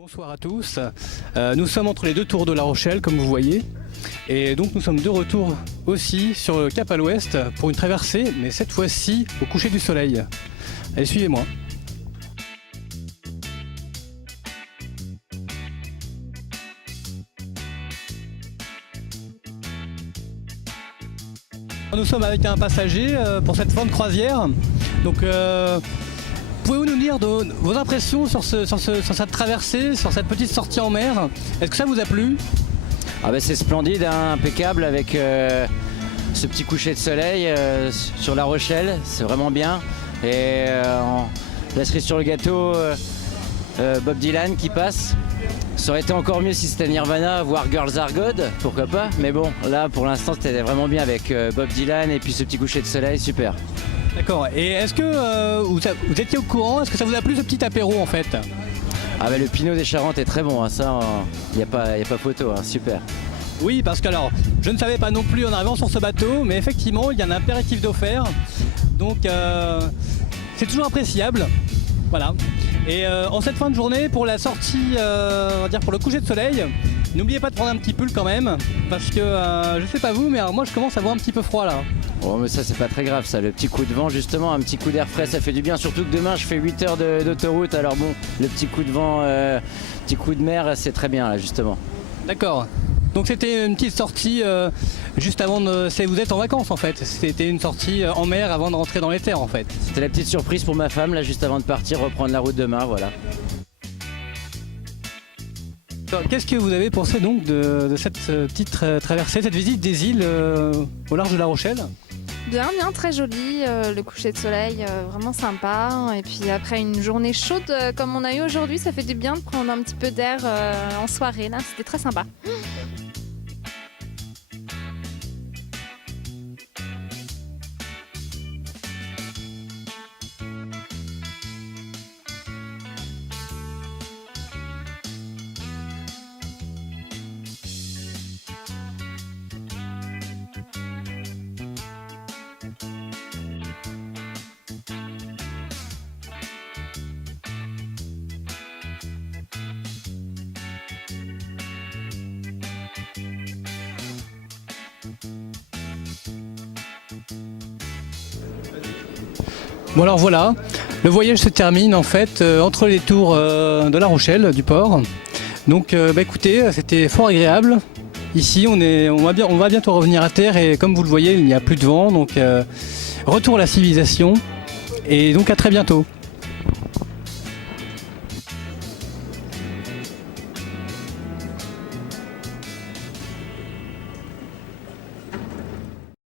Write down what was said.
Bonsoir à tous, nous sommes entre les deux tours de La Rochelle comme vous voyez et donc nous sommes de retour aussi sur le cap à l'ouest pour une traversée mais cette fois-ci au coucher du soleil. Allez, suivez-moi. Nous sommes avec un passager pour cette fin de croisière, donc pouvez-vous nous dire vos impressions sur cette traversée, sur cette petite sortie en mer? Est-ce que ça vous a plu? C'est splendide, hein, impeccable avec ce petit coucher de soleil sur La Rochelle, c'est vraiment bien. Et la cerise sur le gâteau, Bob Dylan qui passe. Ça aurait été encore mieux si c'était Nirvana, voire Girls Are God, pourquoi pas. Mais bon, là pour l'instant c'était vraiment bien avec Bob Dylan et puis ce petit coucher de soleil, super. D'accord, et est-ce que vous étiez au courant, est-ce que ça vous a plu ce petit apéro en fait? Le Pinot des Charentes est très bon, hein, ça, il n'y a pas photo, hein, super. Oui, parce que alors, je ne savais pas non plus en arrivant sur ce bateau, mais effectivement, il y a un apéritif d'offert, donc c'est toujours appréciable, voilà. Et en cette fin de journée, pour la sortie, on va dire pour le coucher de soleil, n'oubliez pas de prendre un petit pull quand même, parce que je sais pas vous, mais moi je commence à avoir un petit peu froid là. Oh mais ça c'est pas très grave ça, le petit coup de vent justement, un petit coup d'air frais ça fait du bien, surtout que demain je fais 8 heures d'autoroute, alors bon, le petit coup de vent, petit coup de mer c'est très bien là justement. D'accord, donc c'était une petite sortie juste avant de... Vous êtes en vacances en fait, c'était une sortie en mer avant de rentrer dans les terres en fait. C'était la petite surprise pour ma femme là juste avant de partir, reprendre la route demain, voilà. Qu'est-ce que vous avez pensé donc de cette petite traversée, cette visite des îles au large de La Rochelle? Bien, très joli, le coucher de soleil, vraiment sympa. Et puis après une journée chaude comme on a eu aujourd'hui, ça fait du bien de prendre un petit peu d'air en soirée, là, c'était très sympa. Bon alors voilà, le voyage se termine en fait entre les tours de La Rochelle, du port. Donc écoutez, c'était fort agréable. Ici on va bientôt revenir à terre et comme vous le voyez il n'y a plus de vent, donc retour à la civilisation et donc à très bientôt.